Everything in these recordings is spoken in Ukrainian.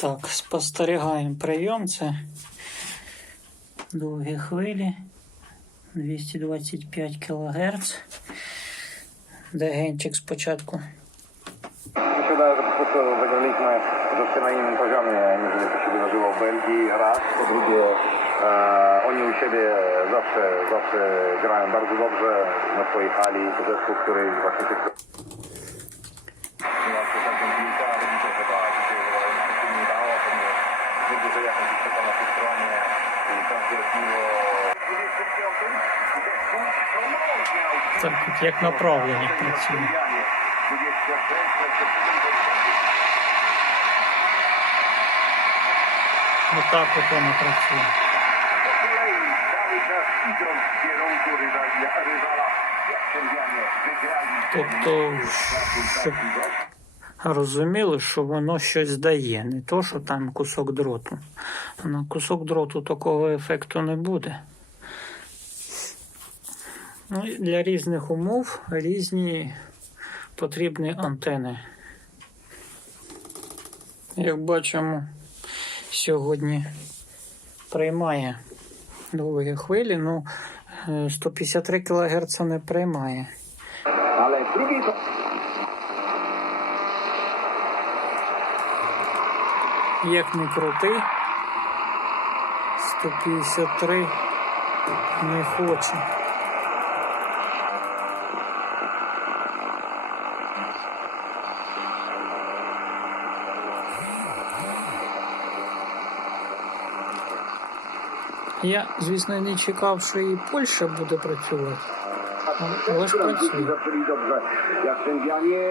Так, спостерігаємо прийом. Це довгі хвилі. 225 кГц. Де генчик спочатку. E, oni u siebie zawsze, zawsze grają bardzo dobrze na swojej hali. To zespół, który właśnie tych... Це тут як направлення працює. Отак от воно працює. Тобто, щоб розуміли, що воно щось дає, не то, що там кусок дроту. На кусок дроту такого ефекту не буде. Ну, для різних умов різні потрібні антени. Як бачимо, сьогодні приймає довгі хвилі, ну е, 153 кГц не приймає. Ale w Як не крути, 153 не хоче. Я, звісно, не чекав, що і Польща буде pracувати. Łaskocznie. zaczęli dobrze. Jak sędzianie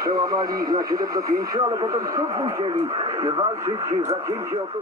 przełamali ich na 7 do 5, ale potem znów musieli walczyć zacięcie o to.